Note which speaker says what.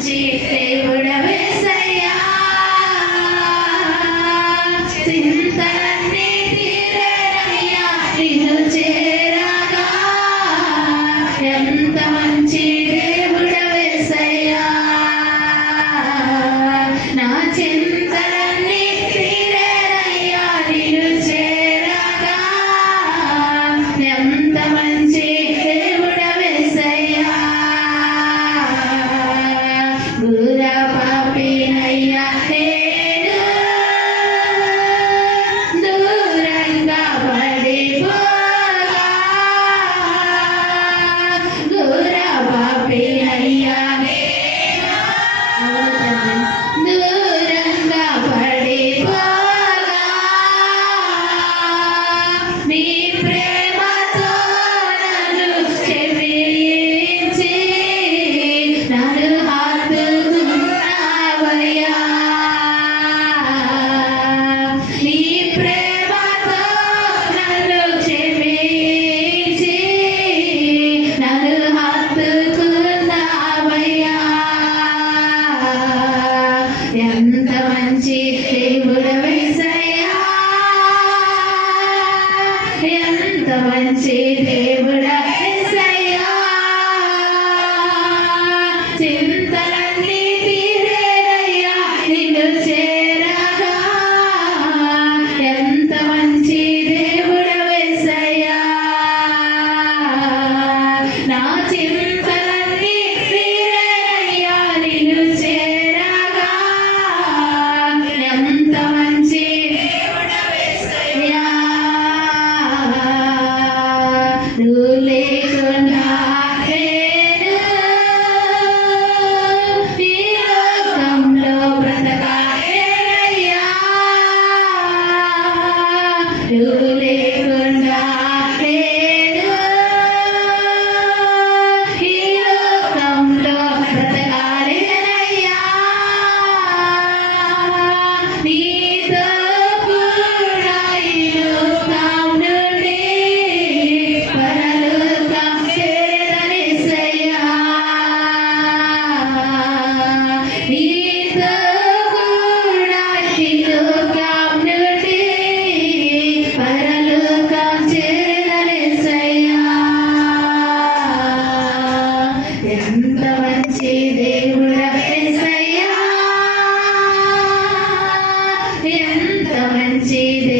Speaker 1: Indeed. కరుణించి దేవుడా. ఎంతవన్ చేదే